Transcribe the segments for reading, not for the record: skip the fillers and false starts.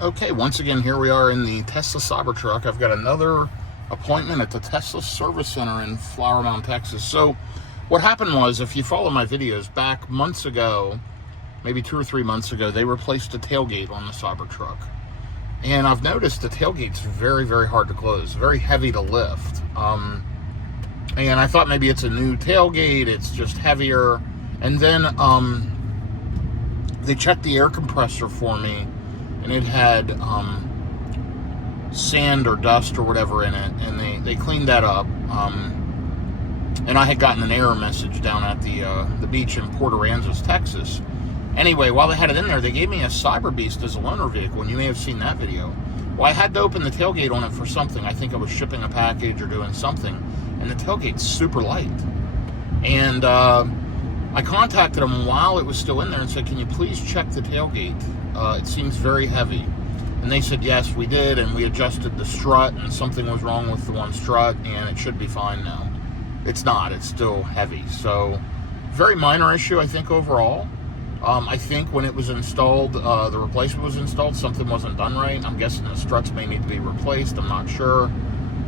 Okay, once again, here we are in the Tesla Cybertruck. I've got another appointment at the Tesla Service Center in Flower Mound, Texas. So what happened was, if you follow my videos back months ago, maybe 2 or 3 months ago, they replaced a tailgate on the Cybertruck. And I've noticed the tailgate's very, very hard to close, very heavy to lift. And I thought maybe it's a new tailgate, it's just heavier. And then they checked the air compressor for me, and it had sand or dust or whatever in it, and they cleaned that up. And I had gotten an error message down at the beach in Port Aransas, Texas. Anyway, while they had it in there, they gave me a Cyber Beast as a loaner vehicle, and you may have seen that video. Well, I had to open the tailgate on it for something. I think I was shipping a package or doing something, and the tailgate's super light. And I contacted them while it was still in there and said, can you please check the tailgate? It seems very heavy. And they said, yes, we did, and we adjusted the strut, and something was wrong with the one strut, and it should be fine now. It's not. It's still heavy. So, very minor issue, I think, overall. I think when it was installed, the replacement was installed, something wasn't done right. I'm guessing the struts may need to be replaced. I'm not sure.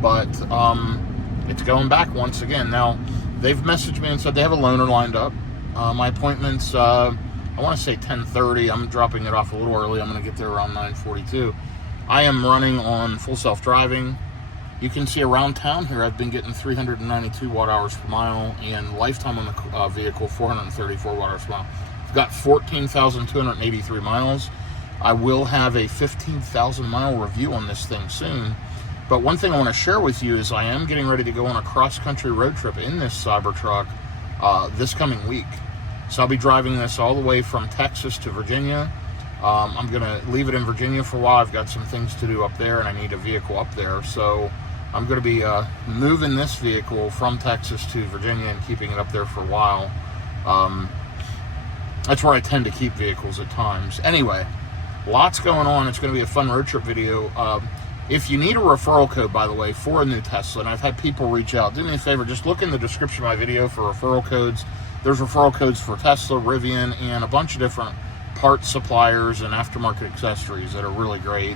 But it's going back once again. Now, they've messaged me and said they have a loaner lined up. My appointment's, I want to say 10:30. I'm dropping it off a little early. I'm going to get there around 9:42. I am running on full self-driving. You can see around town here, I've been getting 392 watt-hours per mile, and lifetime on the vehicle, 434 watt-hours per mile. I've got 14,283 miles. I will have a 15,000 mile review on this thing soon. But one thing I want to share with you is I am getting ready to go on a cross-country road trip in this Cybertruck this coming week. So I'll be driving this all the way from Texas to Virginia. I'm going to leave it in Virginia for a while. I've got some things to do up there, and I need a vehicle up there. So I'm going to be moving this vehicle from Texas to Virginia and keeping it up there for a while. That's where I tend to keep vehicles at times. Anyway, lots going on. It's going to be a fun road trip video. If you need a referral code, by the way, for a new Tesla, and I've had people reach out, do me a favor, just look in the description of my video for referral codes. There's referral codes for Tesla, Rivian, and a bunch of different parts suppliers and aftermarket accessories that are really great.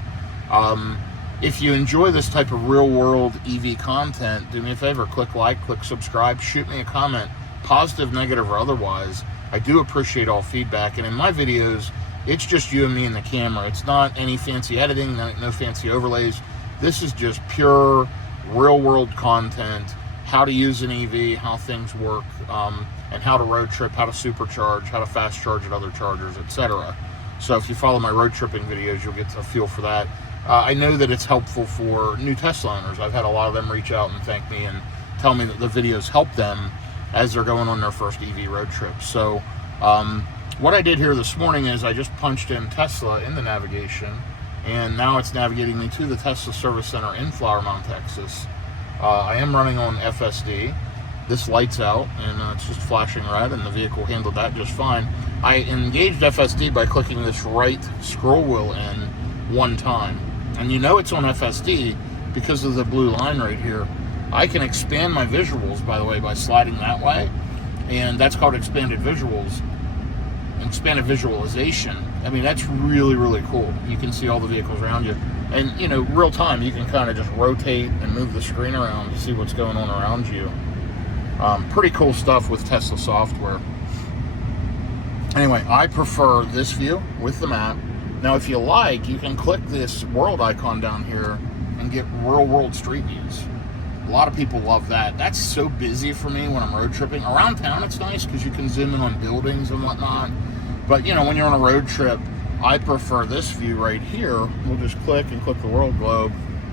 If you enjoy this type of real-world EV content, do me a favor, click like, click subscribe, shoot me a comment, positive, negative, or otherwise. I do appreciate all feedback, and in my videos, it's just you and me and the camera. It's not any fancy editing, no fancy overlays. This is just pure real-world content, how to use an EV, how things work, and how to road trip, how to supercharge, how to fast charge at other chargers, etc. So if you follow my road tripping videos, you'll get a feel for that. I know that it's helpful for new Tesla owners. I've had a lot of them reach out and thank me and tell me that the videos help them as they're going on their first EV road trip. So what I did here this morning is I just punched in Tesla in the navigation, and now it's navigating me to the Tesla Service Center in Flower Mound, Texas. I am running on FSD. This light's out, and it's just flashing red, and the vehicle handled that just fine. I engaged FSD by clicking this right scroll wheel in one time. And you know it's on FSD because of the blue line right here. I can expand my visuals, by the way, by sliding that way, and that's called expanded visuals, expanded visualization. I mean, that's really, really cool. You can see all the vehicles around you. And, you know, real time, you can kind of just rotate and move the screen around to see what's going on around you. Pretty cool stuff with Tesla software. Anyway, I prefer this view with the map. Now, if you like, you can click this world icon down here and get real-world street views. A lot of people love that. That's so busy for me when I'm road tripping. Around town, it's nice because you can zoom in on buildings and whatnot. But, you know, when you're on a road trip, I prefer this view right here. We'll just click and click the world globe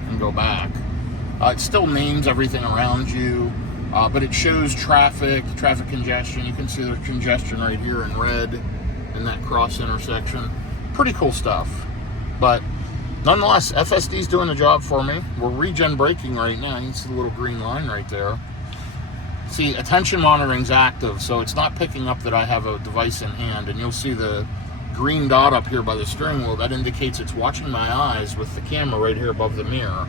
and go back. It still names everything around you, but it shows traffic congestion. You can see there's congestion right here in red in that cross intersection. Pretty cool stuff. But nonetheless, FSD's doing the job for me. We're regen braking right now. You can see the little green line right there. See, attention monitoring's active, so it's not picking up that I have a device in hand, and you'll see the green dot up here by the steering wheel. That indicates it's watching my eyes with the camera right here above the mirror,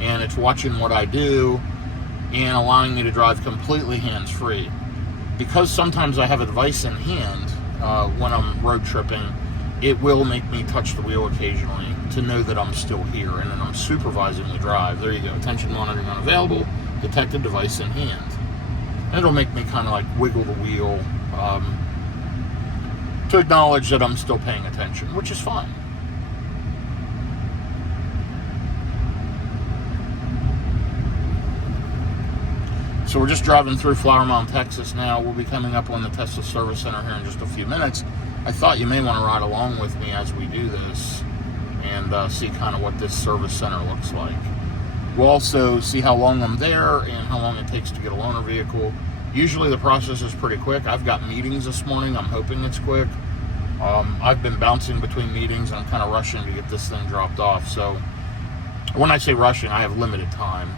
and it's watching what I do and allowing me to drive completely hands-free. Because sometimes I have a device in hand when I'm road tripping, it will make me touch the wheel occasionally to know that I'm still here, and then I'm supervising the drive. There you go. Attention monitoring unavailable. Detected device in hand. And it'll make me kind of like wiggle the wheel to acknowledge that I'm still paying attention, which is fine. So we're just driving through Flower Mound, Texas now. We'll be coming up on the Tesla Service Center here in just a few minutes. I thought you may want to ride along with me as we do this and see kind of what this service center looks like. We'll also see how long I'm there and how long it takes to get a loaner vehicle. Usually the process is pretty quick. I've got meetings this morning. I'm hoping it's quick. I've been bouncing between meetings. I'm kind of rushing to get this thing dropped off. So when I say rushing, I have limited time.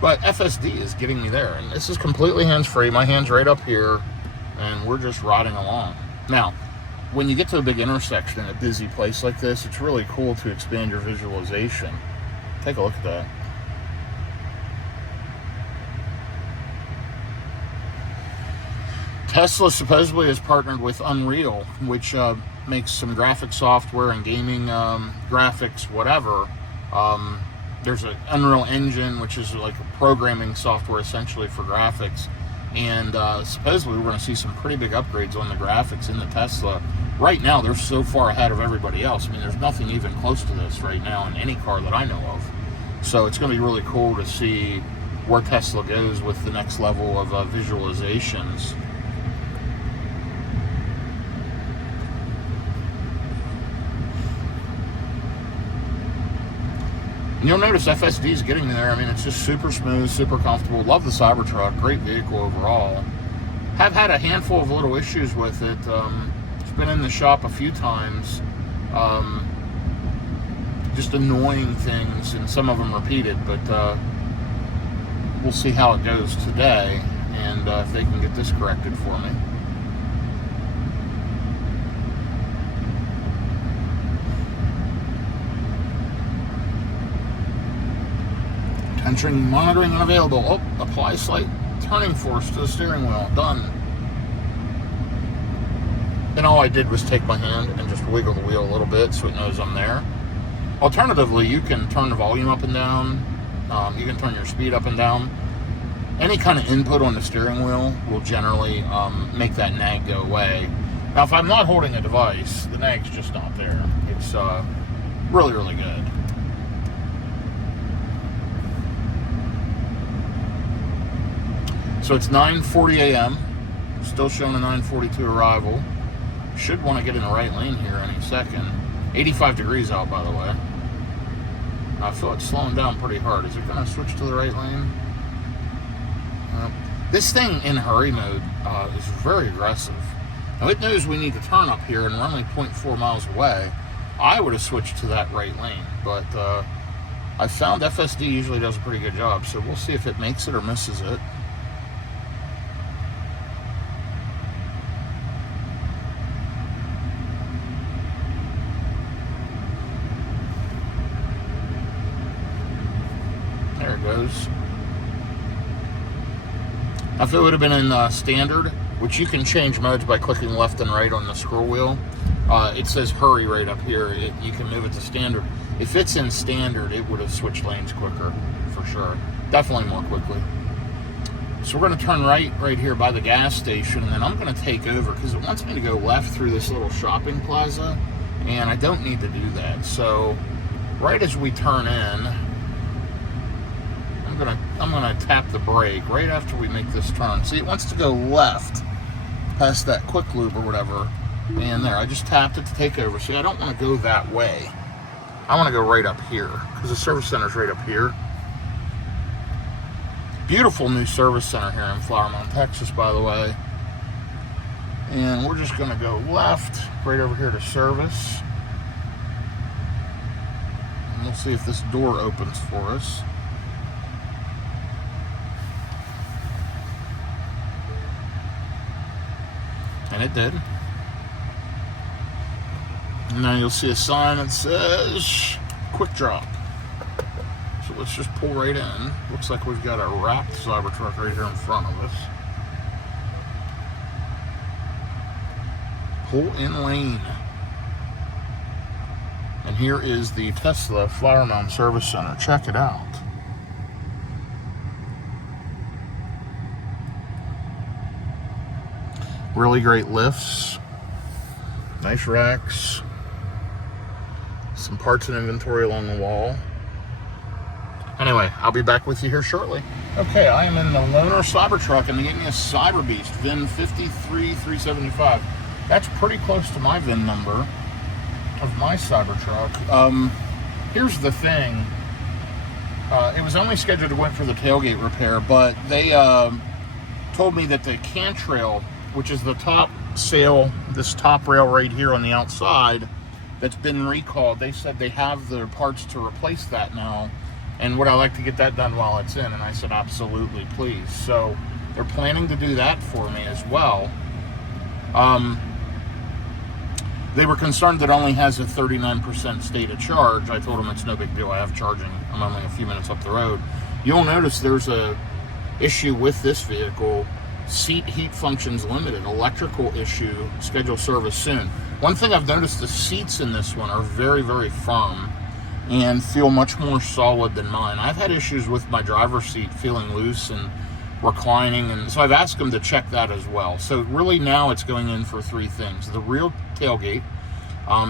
But FSD is getting me there. And this is completely hands-free. My hand's right up here, and we're just riding along. Now, when you get to a big intersection in a busy place like this, it's really cool to expand your visualization. Take a look at that. Tesla supposedly has partnered with Unreal, which makes some graphic software and gaming graphics, whatever. There's an Unreal Engine, which is like a programming software essentially for graphics. And supposedly we're going to see some pretty big upgrades on the graphics in the Tesla. Right now, they're so far ahead of everybody else. I mean, there's nothing even close to this right now in any car that I know of. So it's going to be really cool to see where Tesla goes with the next level of visualizations. And you'll notice FSD is getting there. I mean, it's just super smooth, super comfortable. Love the Cybertruck. Great vehicle overall. Have had a handful of little issues with it. It's been in the shop a few times. Just annoying things, and some of them repeated. But we'll see how it goes today, and if they can get this corrected for me. Attention monitoring unavailable. Oh, apply slight turning force to the steering wheel. Done. And all I did was take my hand and just wiggle the wheel a little bit so it knows I'm there. Alternatively, you can turn the volume up and down. You can turn your speed up and down. Any kind of input on the steering wheel will generally make that nag go away. Now, if I'm not holding a device, the nag's just not there. It's really, really good. So it's 9:40 a.m. Still showing a 9:42 arrival. Should want to get in the right lane here any second. 85 degrees out, by the way. I feel it's slowing down pretty hard. Is it going to switch to the right lane? This thing in hurry mode is very aggressive. Now it knows we need to turn up here and we're only 0.4 miles away. I would have switched to that right lane, but I found FSD usually does a pretty good job, so we'll see if it makes it or misses it. There it goes. Now, if it would have been in standard, which you can change modes by clicking left and right on the scroll wheel, it says hurry right up here. You can move it to standard. If it's in standard, it would have switched lanes quicker, for sure. Definitely more quickly. So we're going to turn right here by the gas station, and then I'm going to take over because it wants me to go left through this little shopping plaza, and I don't need to do that. So right as we turn in, I'm gonna tap the brake right after we make this turn. See, it wants to go left past that quick lube or whatever, and there, I just tapped it to take over. See, I don't want to go that way. I want to go right up here because the service center's right up here. Beautiful new service center here in Flower Mound, Texas, by the way. And we're just gonna go left right over here to service, and we'll see if this door opens for us. And it did. And now you'll see a sign that says quick drop. So let's just pull right in. Looks like we've got a wrapped Cybertruck right here in front of us. Pull in lane. here is the Tesla Flower Mound Service Center. Check it out. Really great lifts, nice racks, some parts and inventory along the wall. Anyway, I'll be back with you here shortly. Okay, I am in the Loaner Cybertruck, and they gave me a Cyber Beast, VIN 53375. That's pretty close to my VIN number of my Cybertruck. Here's the thing. It was only scheduled to go in for the tailgate repair, but they told me that the cantrail, which is the top sail, this top rail right here on the outside, that's been recalled. They said they have the parts to replace that now, and would I like to get that done while it's in? And I said, absolutely, please. So they're planning to do that for me as well. They were concerned that it only has a 39% state of charge. I told them it's no big deal. I have charging. I'm only a few minutes up the road. You'll notice there's a issue with this vehicle. Seat heat functions limited. Electrical issue. Schedule service soon. One thing I've noticed, the seats in this one are very, very firm and feel much more solid than mine. I've had issues with my driver's seat feeling loose and reclining, and so I've asked them to check that as well. So really now it's going in for three things. The rear tailgate.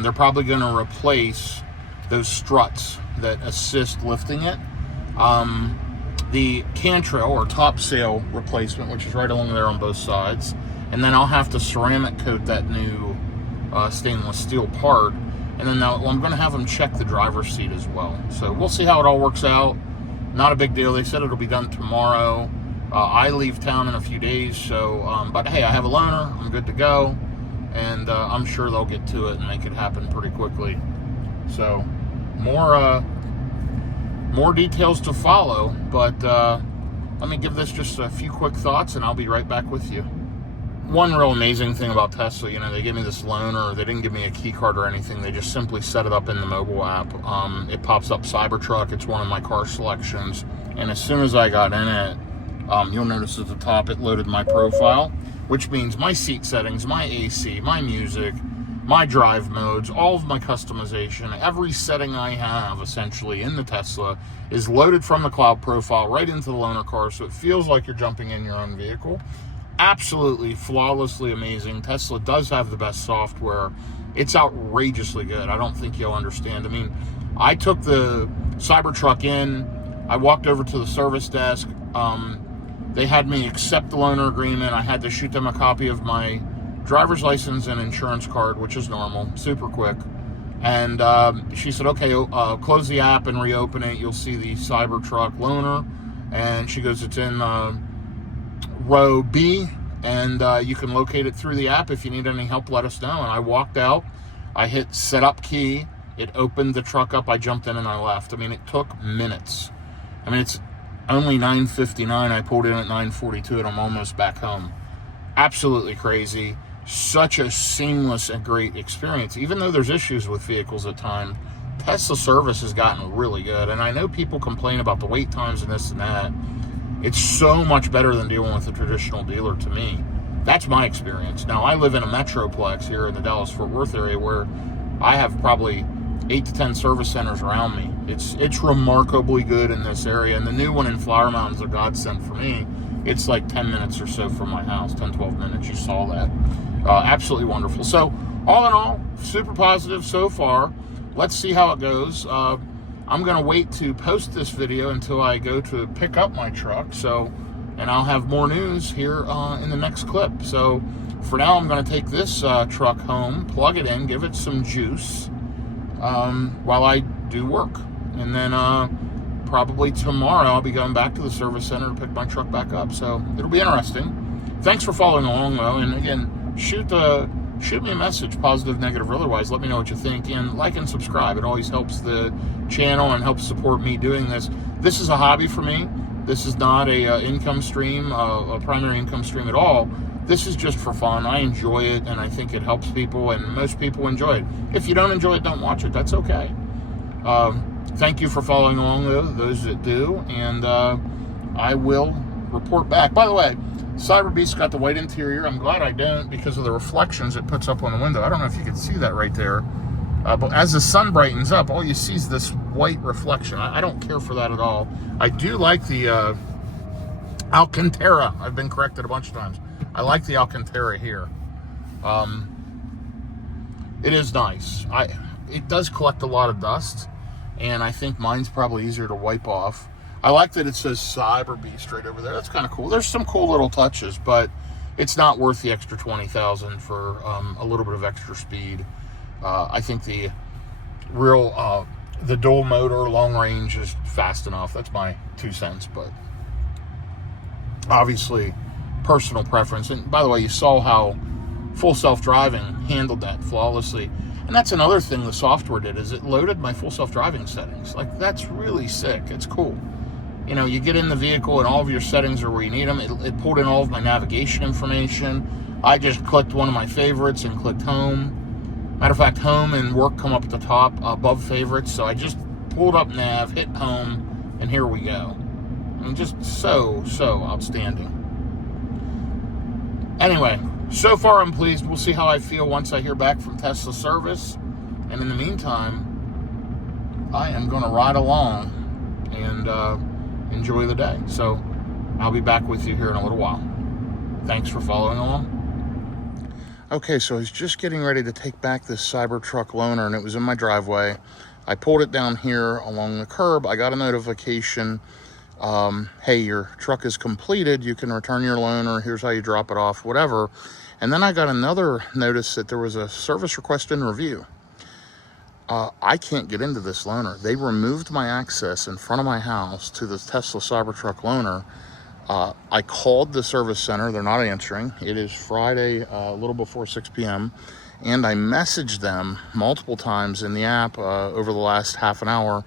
They're probably going to replace those struts that assist lifting it. The cantrail or top sail replacement, which is right along there on both sides, and then I'll have to ceramic coat that new stainless steel part, and then I'm going to have them check the driver's seat as well. So we'll see how it all works out. Not a big deal. They said it'll be done tomorrow. I leave town in a few days, so but hey, I have a loaner. I'm good to go, and I'm sure they'll get to it and make it happen pretty quickly. So more details to follow, but let me give this just a few quick thoughts, and I'll be right back with you. One real amazing thing about Tesla, they gave me this loaner. They didn't give me a key card or anything. They just simply set it up in the mobile app. It pops up Cybertruck. It's one of my car selections, and as soon as I got in it, you'll notice at the top it loaded my profile, which means my seat settings, my AC, my music, my drive modes, all of my customization, every setting I have essentially in the Tesla is loaded from the cloud profile right into the loaner car, so it feels like you're jumping in your own vehicle. Absolutely flawlessly amazing. Tesla does have the best software. It's outrageously good. I don't think you'll understand. I mean, I took the Cybertruck in, I walked over to the service desk, they had me accept the loaner agreement. I had to shoot them a copy of my driver's license and insurance card, which is normal, super quick. And she said, okay, close the app and reopen it. You'll see the Cybertruck Loaner. And she goes, it's in row B, and you can locate it through the app. If you need any help, let us know. And I walked out. I hit set up key. It opened the truck up. I jumped in and I left. I mean, it took minutes. I mean, it's only 9:59. I pulled in at 9:42 and I'm almost back home. Absolutely crazy. Such a seamless and great experience. Even though there's issues with vehicles at times, Tesla service has gotten really good. And I know people complain about the wait times and this and that. It's so much better than dealing with a traditional dealer to me. That's my experience. Now, I live in a metroplex here in the Dallas-Fort Worth area where I have probably 8 to 10 service centers around me. It's remarkably good in this area. And the new one in Flower Mound is a godsend for me. It's like 10 minutes or so from my house, 10, 12 minutes. You saw that. Absolutely wonderful. So, all in all, super positive so far. Let's see how it goes. I'm going to wait to post this video until I go to pick up my truck. And I'll have more news here in the next clip. So, for now, I'm going to take this truck home, plug it in, give it some juice while I do work. And then probably tomorrow I'll be going back to the service center to pick my truck back up. So it'll be interesting. Thanks for following along, though. And again, shoot me a message, positive, negative, or otherwise. Let me know what you think. And like and subscribe. It always helps the channel and helps support me doing this. This is a hobby for me. This is not a income stream, a primary income stream at all. This is just for fun. I enjoy it, and I think it helps people, and most people enjoy it. If you don't enjoy it, don't watch it. That's okay. Thank you for following along, though, those that do, and I will report back. By the way, Cyber Beast's got the white interior. I'm glad I don't because of the reflections it puts up on the window. I don't know if you can see that right there. But as the sun brightens up, all you see is this white reflection. I don't care for that at all. I do like the Alcantara. I've been corrected a bunch of times. I like the Alcantara here. It is nice. It does collect a lot of dust, and I think mine's probably easier to wipe off. I like that it says Cyber Beast right over there. That's kind of cool. There's some cool little touches, but it's not worth the extra $20,000 for a little bit of extra speed. I think the dual motor long range is fast enough. That's my 2 cents, but obviously personal preference. And by the way, you saw how full self-driving handled that flawlessly. And that's another thing the software did, is it loaded my full self-driving settings. Like, that's really sick. It's cool. You know, you get in the vehicle and all of your settings are where you need them. It pulled in all of my navigation information. I just clicked one of my favorites and clicked home. Matter of fact, home and work come up at the top above favorites. So I just pulled up nav, hit home, and here we go. I mean, just so outstanding. Anyway, so far I'm pleased. We'll see how I feel once I hear back from Tesla service. And in the meantime, I am going to ride along and enjoy the day. So I'll be back with you here in a little while. Thanks for following along. Okay, so I was just getting ready to take back this Cybertruck Loaner, and it was in my driveway. I pulled it down here along the curb. I got a notification. Hey, your truck is completed. You can return your loaner. Here's how you drop it off, whatever. And then I got another notice that there was a service request in review. I can't get into this loaner. They removed my access in front of my house to the Tesla Cybertruck Loaner. I called the service center. They're not answering. It is Friday, a little before 6 p.m. And I messaged them multiple times in the app over the last half an hour,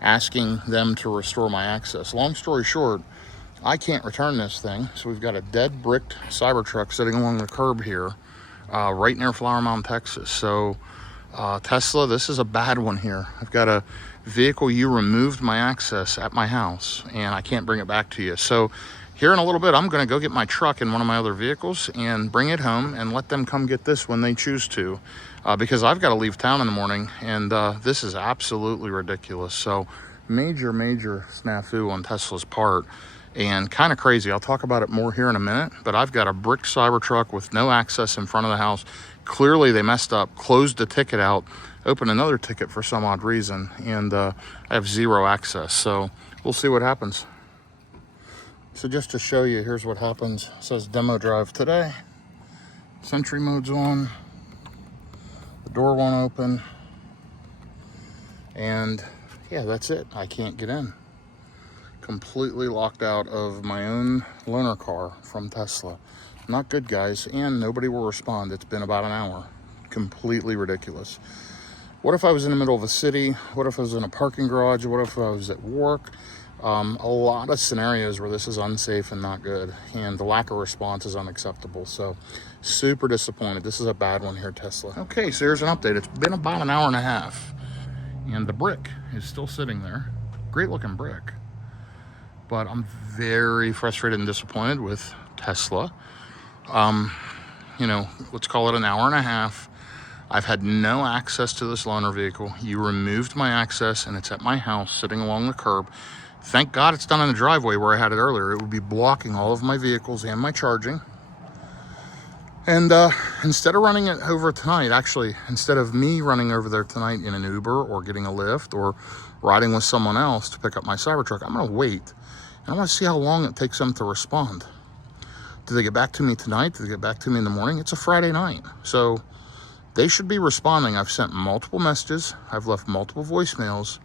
asking them to restore my access. Long story short, I can't return this thing. So we've got a dead bricked Cybertruck sitting along the curb here, right near Flower Mound, Texas. So Tesla, this is a bad one here. I've got a vehicle, you removed my access at my house, and I can't bring it back to you. So here in a little bit, I'm going to go get my truck in one of my other vehicles and bring it home and let them come get this when they choose to, because I've got to leave town in the morning, and this is absolutely ridiculous. So major snafu on Tesla's part, and kind of crazy. I'll talk about it more here in a minute, but I've got a brick Cybertruck with no access in front of the house. Clearly they messed up, closed the ticket out, opened another ticket for some odd reason, and I have zero access. So we'll see what happens. So just to show you, here's what happens. It says demo drive today. Sentry mode's on. The door won't open. And yeah, that's it. I can't get in. Completely locked out of my own loaner car from Tesla. Not good, guys. And nobody will respond. It's been about an hour. Completely ridiculous. What if I was in the middle of a city? What if I was in a parking garage? What if I was at work? A lot of scenarios where this is unsafe and not good, and the lack of response is unacceptable. So super disappointed. This is a bad one here, Tesla. Okay, so here's an update. It's been about an hour and a half, and the brick is still sitting there. Great looking brick, but I'm very frustrated and disappointed with Tesla. You know, let's call it an hour and a half. I've had no access to this loaner vehicle. You removed my access, and it's at my house sitting along the curb. Thank God it's done in the driveway where I had it earlier. It would be blocking all of my vehicles and my charging. And instead of running it over tonight, actually, instead of me running over there tonight in an Uber or getting a Lyft or riding with someone else to pick up my Cybertruck, I'm going to wait. And I want to see how long it takes them to respond. Do they get back to me tonight? Do they get back to me in the morning? It's a Friday night. So they should be responding. I've sent multiple messages. I've left multiple voicemails.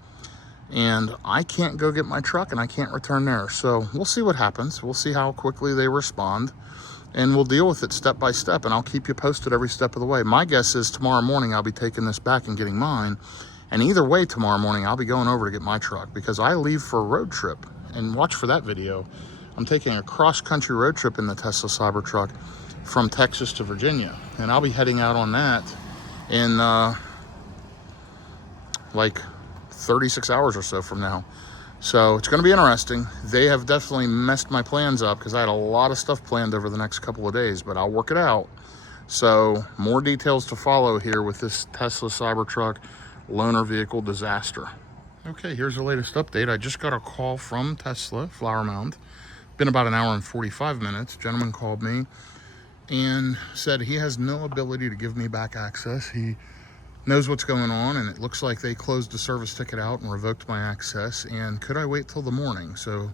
And I can't go get my truck, and I can't return there. So we'll see what happens. We'll see how quickly they respond, and we'll deal with it step by step, and I'll keep you posted every step of the way. My guess is tomorrow morning I'll be taking this back and getting mine, and either way tomorrow morning I'll be going over to get my truck, because I leave for a road trip. And watch for that video. I'm taking a cross-country road trip in the Tesla Cybertruck from Texas to Virginia, and I'll be heading out on that in like 36 hours or so from now. So it's going to be interesting. They have definitely messed my plans up, because I had a lot of stuff planned over the next couple of days, but I'll work it out. So more details to follow here with this Tesla Cybertruck loaner vehicle disaster. Okay, here's the latest update. I just got a call from Tesla, Flower Mound. Been about an hour and 45 minutes. Gentleman called me and said he has no ability to give me back access. He knows what's going on, and it looks like they closed the service ticket out and revoked my access, and could I wait till the morning? So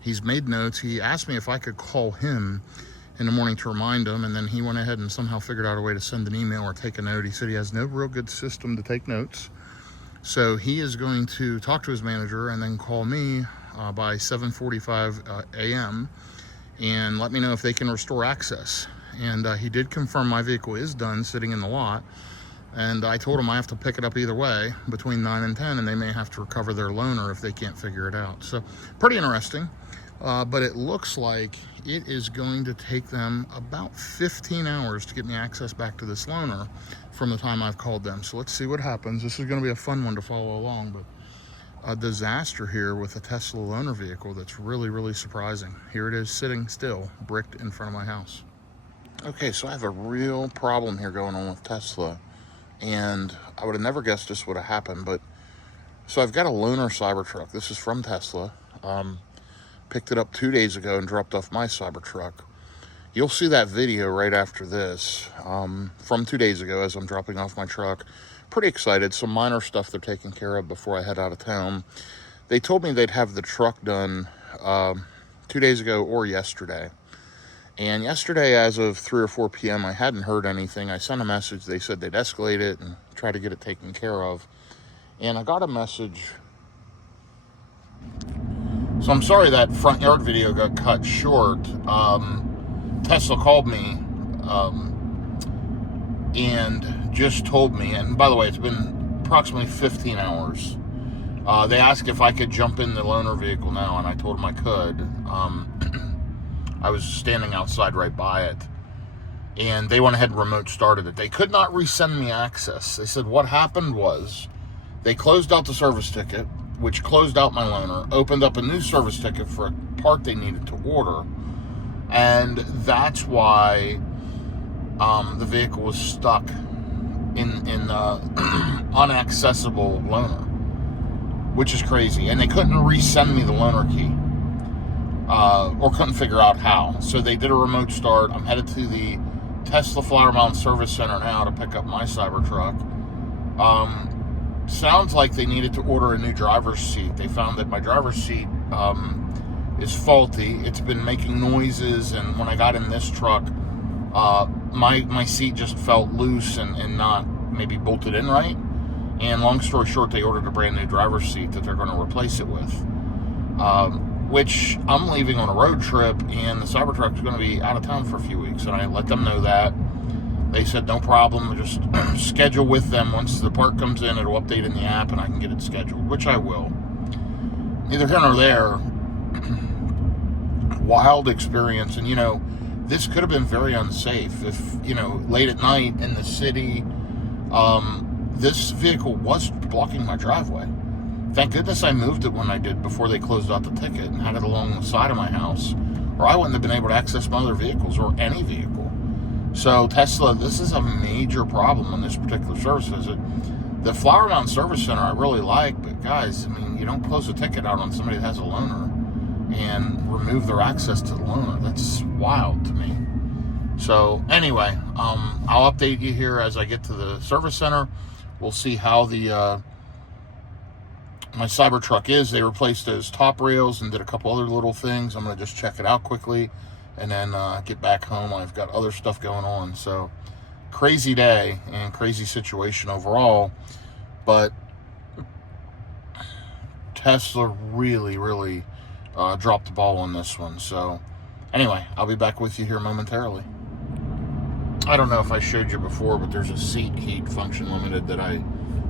he's made notes. He asked me if I could call him in the morning to remind him, and then he went ahead and somehow figured out a way to send an email or take a note. He said he has no real good system to take notes. So he is going to talk to his manager and then call me by 7:45 a.m. and let me know if they can restore access. And he did confirm my vehicle is done sitting in the lot. And I told him I have to pick it up either way between 9 and 10, and they may have to recover their loaner if they can't figure it out. So pretty interesting. But it looks like it is going to take them about 15 hours to get me access back to this loaner from the time I've called them. So let's see what happens. This is going to be a fun one to follow along, but a disaster here with a Tesla loaner vehicle that's really, really surprising. Here it is sitting still, bricked in front of my house. Okay, so I have a real problem here going on with Tesla, and I would have never guessed this would have happened, but so I've got a loaner Cybertruck. This is from Tesla. Picked it up 2 days ago and dropped off my Cybertruck. You'll see that video right after this from 2 days ago as I'm dropping off my truck. Pretty excited. Some minor stuff they're taking care of before I head out of town. They told me they'd have the truck done 2 days ago or yesterday. And yesterday, as of 3 or 4 p.m., I hadn't heard anything. I sent a message. They said they'd escalate it and try to get it taken care of. And I got a message. So I'm sorry that front yard video got cut short. Tesla called me and just told me, and by the way, it's been approximately 15 hours. They asked if I could jump in the loaner vehicle now, and I told them I could. I was standing outside right by it, and they went ahead and remote started it. They could not resend me access. They said what happened was they closed out the service ticket, which closed out my loaner, opened up a new service ticket for a part they needed to order, and that's why the vehicle was stuck in unaccessible loaner, which is crazy. And they couldn't resend me the loaner key, or couldn't figure out how. So they did a remote start. I'm headed to the Tesla Flower Mound Service Center now to pick up my Cybertruck. Sounds like they needed to order a new driver's seat. They found that my driver's seat is faulty. It's been making noises, and when I got in this truck, my seat just felt loose and not maybe bolted in right. And long story short, they ordered a brand new driver's seat that they're going to replace it with. Which I'm leaving on a road trip, and the Cybertruck is going to be out of town for a few weeks, and I let them know that. They said, no problem, just schedule with them. Once the part comes in, it'll update in the app, and I can get it scheduled, which I will. Neither here nor there. Wild experience, and, this could have been very unsafe if, late at night in the city, this vehicle was blocking my driveway. Thank goodness I moved it when I did before they closed out the ticket and had it along the side of my house, or I wouldn't have been able to access my other vehicles or any vehicle. So Tesla, this is a major problem on this particular service visit. The Flower Mound Service Center I really like, but guys, you don't close a ticket out on somebody that has a loaner and remove their access to the loaner. That's wild to me. So anyway, I'll update you here as I get to the service center. We'll see how the my Cybertruck is. They replaced those top rails and did a couple other little things. I'm going to just check it out quickly and then get back home. I've got other stuff going on. So crazy day and crazy situation overall, but Tesla really, really dropped the ball on this one. So anyway, I'll be back with you here momentarily. I don't know if I showed you before, but there's a seat heat function limited that I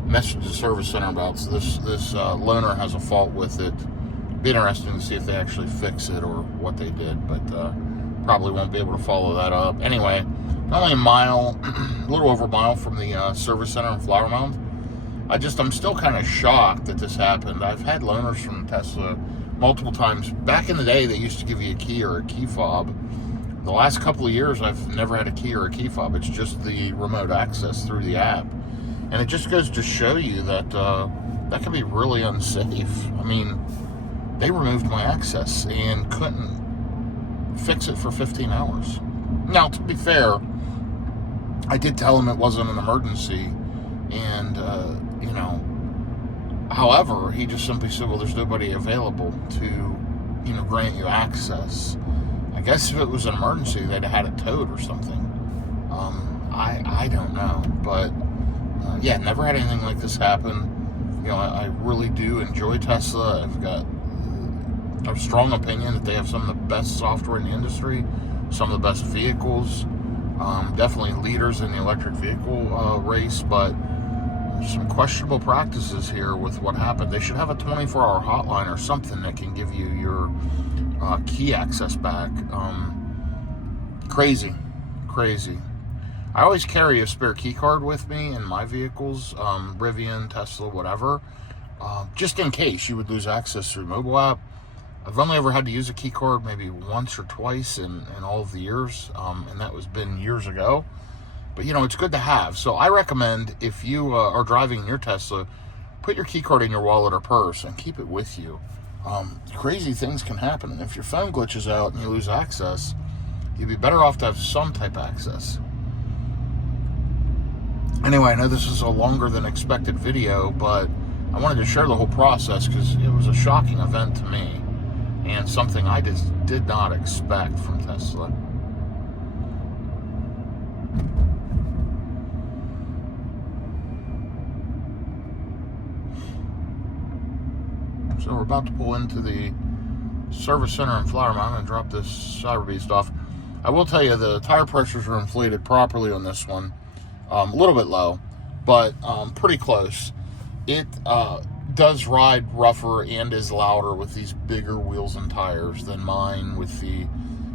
messaged the service center about. So this loaner has a fault with it. Be interesting to see if they actually fix it or what they did, but probably won't be able to follow that up. Anyway, only a little over a mile from the service center in Flower Mound. I'm still kind of shocked that this happened. I've had loaners from Tesla multiple times. Back in the day, they used to give you a key or a key fob The last couple of years, I've never had a key or a key fob. It's just the remote access through the app. And it just goes to show you that that can be really unsafe. I mean, they removed my access and couldn't fix it for 15 hours. Now, to be fair, I did tell him it wasn't an emergency. And, you know, however, he just simply said, well, there's nobody available to, you know, grant you access. I guess if it was an emergency, they'd have had it towed or something. I don't know. But, yeah, never had anything like this happen. You know, I really do enjoy Tesla. I've got a strong opinion that they have some of the best software in the industry, some of the best vehicles, definitely leaders in the electric vehicle race, but there's some questionable practices here with what happened. They should have a 24-hour hotline or something that can give you your key access back. Crazy. I always carry a spare key card with me in my vehicles, Rivian, Tesla, whatever, just in case you would lose access through mobile app. I've only ever had to use a key card maybe once or twice in all of the years, and that was been years ago. But, you know, it's good to have. So I recommend if you are driving in your Tesla, put your key card in your wallet or purse and keep it with you. Crazy things can happen. And if your phone glitches out and you lose access, you'd be better off to have some type of access. Anyway, I know this is a longer than expected video, but I wanted to share the whole process because it was a shocking event to me and something I just did not expect from Tesla. So we're about to pull into the service center in Flower Mound and drop this Cyber Beast off. I will tell you the tire pressures are inflated properly on this one. A little bit low, but pretty close. It does ride rougher and is louder with these bigger wheels and tires than mine with the,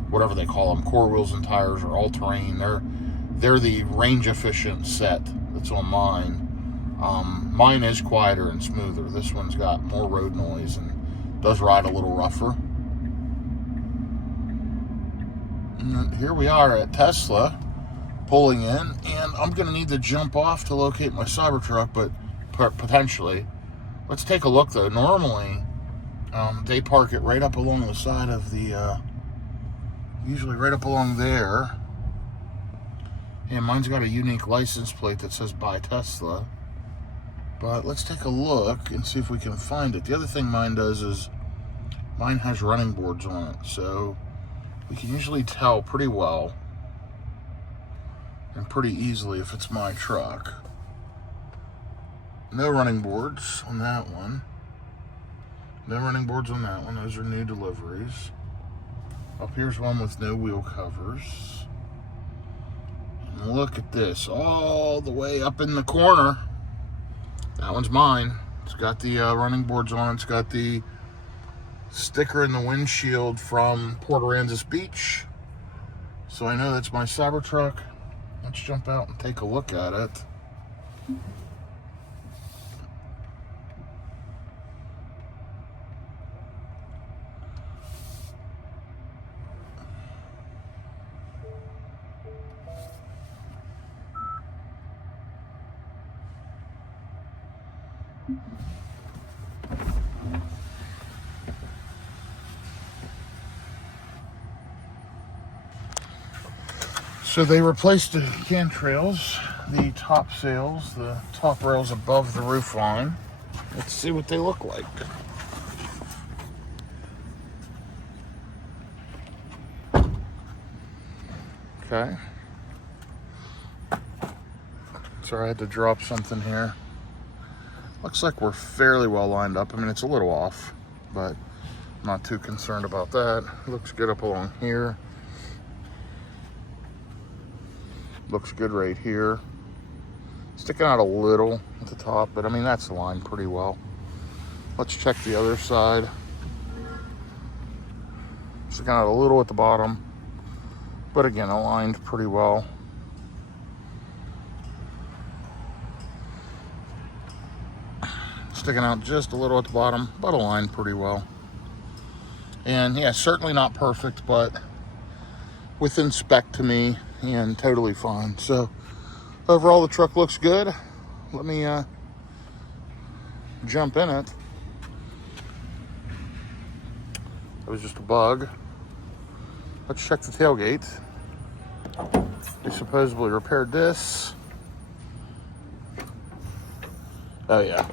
whatever they call them, core wheels and tires or all-terrain. They're the range-efficient set that's on mine. Mine is quieter and smoother. This one's got more road noise and does ride a little rougher. And here we are at Tesla, pulling in, and I'm going to need to jump off to locate my Cybertruck, but potentially. Let's take a look, though. Normally, they park it right up along the side of the, usually right up along there. And mine's got a unique license plate that says "By Tesla." But let's take a look and see if we can find it. The other thing mine does is mine has running boards on it, so we can usually tell pretty well and pretty easily if it's my truck. No running boards on that one. No running boards on that one. Those are new deliveries. Up here's one with no wheel covers. And look at this, all the way up in the corner. That one's mine. It's got the running boards on it. It's got the sticker in the windshield from Port Aransas Beach. So I know that's my Cybertruck. Let's jump out and take a look at it. So they replaced the handrails, the top sails, the top rails above the roof line. Let's see what they look like. Okay. Sorry, I had to drop something here. Looks like we're fairly well lined up. I mean, it's a little off, but I'm not too concerned about that. Looks good up along here. Looks good right here. Sticking out a little at the top, but I mean, that's aligned pretty well. Let's check the other side. Sticking out a little at the bottom, but again, aligned pretty well. Sticking out just a little at the bottom, but aligned pretty well. And yeah, certainly not perfect, but within spec to me and totally fine. So overall, the truck looks good. Let me jump in it. It was just a bug. Let's check the tailgate. We supposedly repaired this. Oh yeah,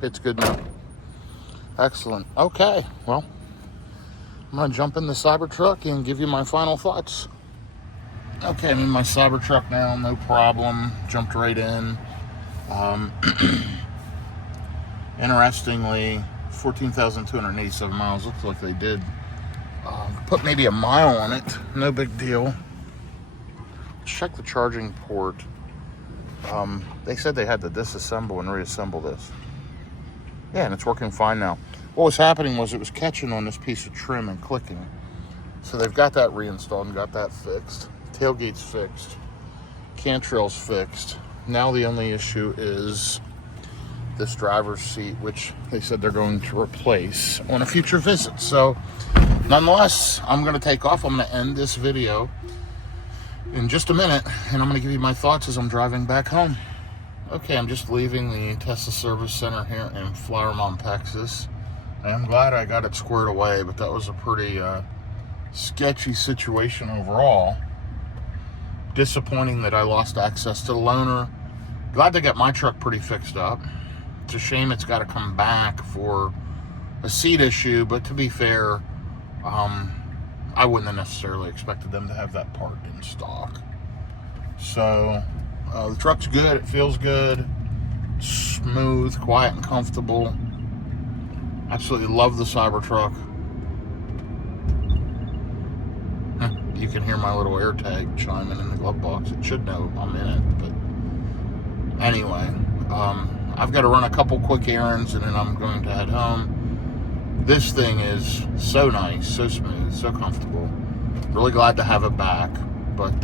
it's good now. Excellent. Okay, well, I'm gonna jump in the Cybertruck and give you my final thoughts. Okay, I'm in my Cybertruck now, no problem. Jumped right in. Interestingly, 14,287 miles. Looks like they did put maybe a mile on it. No big deal. Check the charging port. They said they had to disassemble and reassemble this. Yeah, and it's working fine now. What was happening was it was catching on this piece of trim and clicking. So they've got that reinstalled and got that fixed. Tailgate's fixed. Cantrail's fixed. Now the only issue is this driver's seat, which they said they're going to replace on a future visit. So nonetheless, I'm going to take off. I'm going to end this video in just a minute, and I'm going to give you my thoughts as I'm driving back home. Okay, I'm just leaving the Tesla service center here in Flower Mound, Texas. I'm glad I got it squared away, but that was a pretty sketchy situation overall. Disappointing that I lost access to the loaner. Glad to get my truck pretty fixed up. It's a shame it's got to come back for a seat issue, but to be fair, I wouldn't have necessarily expected them to have that part in stock. So the truck's good. It feels good, smooth, quiet, and comfortable. Absolutely love the Cybertruck. You can hear my little air tag chiming in the glove box. It should know I'm in it, but anyway, I've got to run a couple quick errands and then I'm going to head home. This thing is so nice, so smooth, so comfortable. Really glad to have it back. But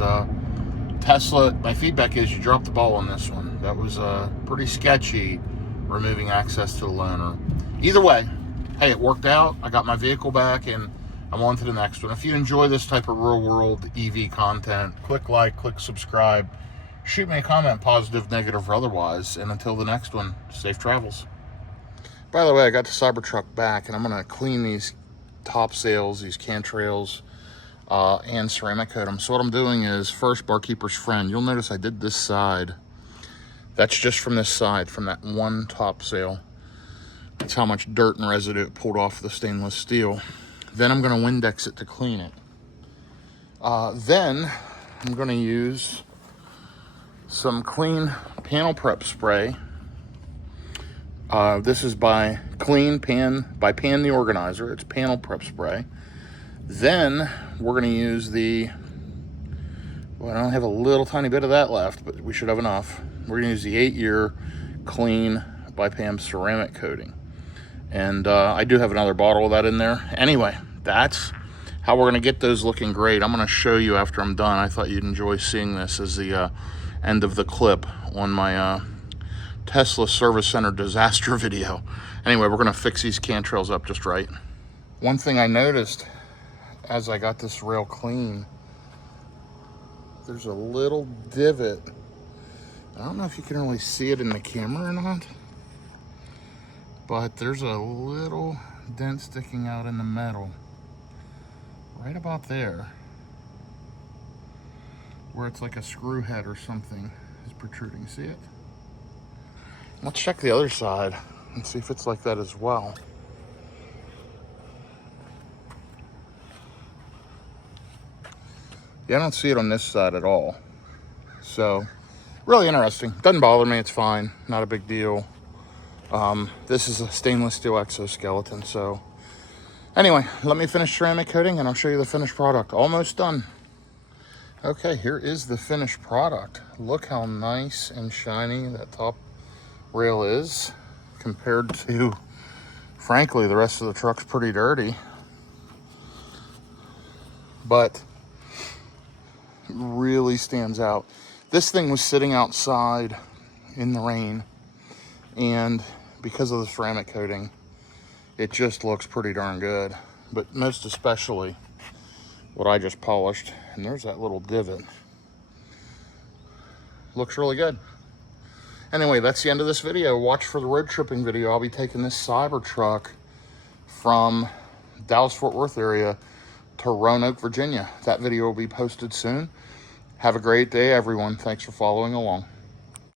Tesla, my feedback is you dropped the ball on this one. That was pretty sketchy, removing access to the loaner. Either way, hey, it worked out. I got my vehicle back and I'm on to the next one. If you enjoy this type of real world EV content, click like, click subscribe. Shoot me a comment, positive, negative, or otherwise. And until the next one, safe travels. By the way, I got the Cybertruck back, and I'm going to clean these top sails, these cantrails, and ceramic coat them. So what I'm doing is, first, Barkeeper's Friend. You'll notice I did this side. That's just from this side, from that one top sail. That's how much dirt and residue it pulled off the stainless steel. Then I'm going to Windex it to clean it. Then I'm going to use some clean panel prep spray. This is by Pan the Organizer. It's panel prep spray. Then we're going to use well, I don't have a little tiny bit of that left, but we should have enough. We're going to use the 8-year Clean by Pam ceramic coating. And I do have another bottle of that in there. Anyway, that's how we're going to get those looking great. I'm going to show you after I'm done. I thought you'd enjoy seeing this as the end of the clip on my Tesla service center disaster video. Anyway, we're going to fix these cantrails up just right. One thing I noticed as I got this rail clean, there's a little divot. I don't know if you can really see it in the camera or not, but there's a little dent sticking out in the metal right about there, where it's like a screw head or something is protruding. See it? Let's check the other side and see if it's like that as well. Yeah, I don't see it on this side at all. So, really interesting. Doesn't bother me, it's fine. Not a big deal. This is a stainless steel exoskeleton, so anyway, let me finish ceramic coating and I'll show you the finished product. Almost done. Okay, here is the finished product. Look how nice and shiny that top rail is compared to, frankly, the rest of the truck's pretty dirty. But really stands out. This thing was sitting outside in the rain, and because of the ceramic coating, it just looks pretty darn good. But most especially, what I just polished. And there's that little divot. Looks really good. Anyway, that's the end of this video. Watch for the road tripping video. I'll be taking this Cybertruck from Dallas-Fort Worth area to Roanoke, Virginia. That video will be posted soon. Have a great day, everyone. Thanks for following along.